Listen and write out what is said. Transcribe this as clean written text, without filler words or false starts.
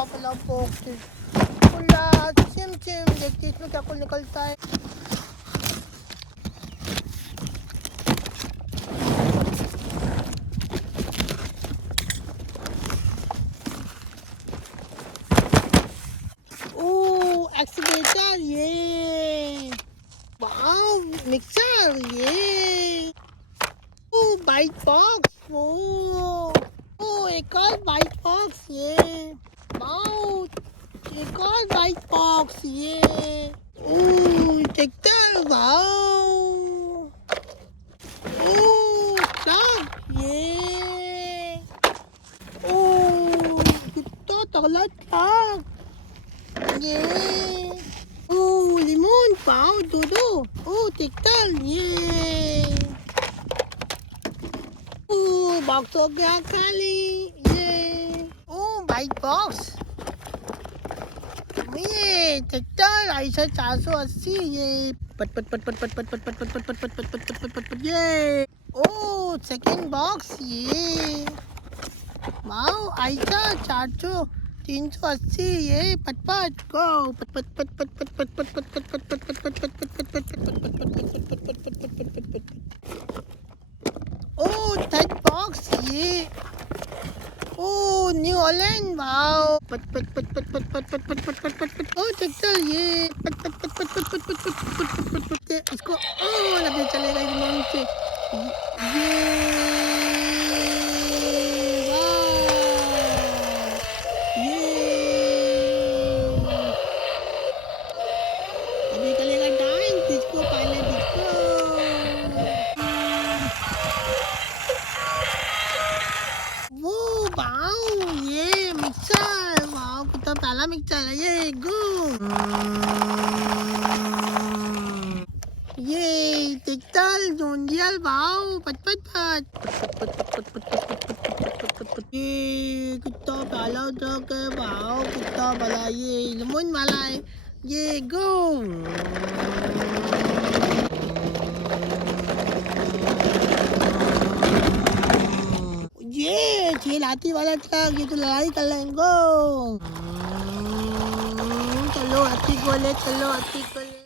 वाला बॉक्स खुला चिम चिम, देखते इसमें क्या कुछ निकलता है। ओ एक्सीवेटर, ये वाओ मिक्सर, ये ओ बाइट बॉक्स, ओ एक और बाइट बॉक्स, ये वाओ एक और बाइट बॉक्स, ये ओ ट्रैक्टर, वाओ ओ ट्रक, ये ओ कितना तगड़ा ट्रक, ये ओ लिमोन, वाओ दो ओ ट्रैक्टर, ये ओ बॉक्स हो गया खाली, ये ओ बाइट बॉक्स, ये ट्रैक्टर आइशर 480, ये पट पट पट पट पट पट पट पट पट पट पट पट पट पट पट पट पट, ये ओ सेकंड बॉक्स, ये वाओ आइशर 400 380, ये पट पट गो पट पट पट पट पट पट पट पट पट पट पट पट पट पट पट पट पट। ओ थर्ड बॉक्स, ये ओ न्यू हॉलैंड, वाओ पट पट पट पट पट पट पट पट पट पट पट, ओ ट्रैक्टर, ये पट पट पट पट पट पट पट पट पट पट पट, इसको ओ लगे चलेगा रिमोट से, ये अभी चलेगा डांस डिस्को पायलट डिस्को, वो वाओ ये मिक्सर, वाओ कितना प्यारा मिक्सर है, ये गो ये ट्रैक्टर जोंडियल, वाओ पट पट पट पट पट पट पट पट पट पट पट पट पट पट, ये कितना प्यारा ट्रक है, वाओ कितना बड़ा, ये लेमन वाला है, ये गो ये छह लाठी वाला ट्रक, ये तो लड़ाई कर लेंगे, चलो हाथी को ले, चलो हाथी को ले।